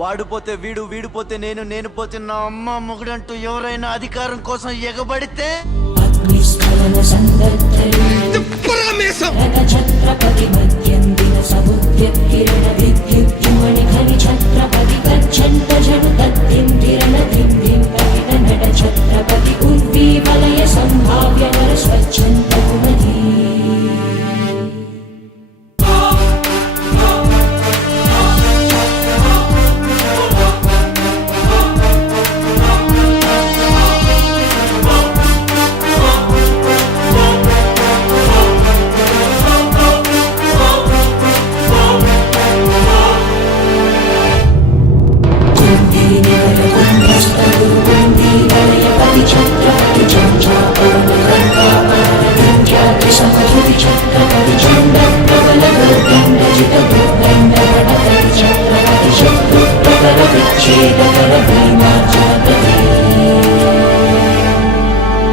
వాడు పోతే వీడు, వీడు పోతే నేను, నేను పోతే నా అమ్మ మొగుడంటూ ఎవరైనా అధికారం కోసం ఎగబడితే ఛత్రపతి మధ్యందిన సముద్ర కిరణ విద్యుద్యుమణి ఖని ఛత్రపతి గచ్చంత జను తద్దిందిరణ దిందింపకిట నట ఛత్రపతి ఉర్వీ వలయ సంభావ్య నర స్వచ్ఛంత కుమతి ఛత్రపతి చండ ప్రబల గోవింద జిత గోవింద ఛత్రపతి శత్రు ప్రకర విచ్ఛేదకర భీమా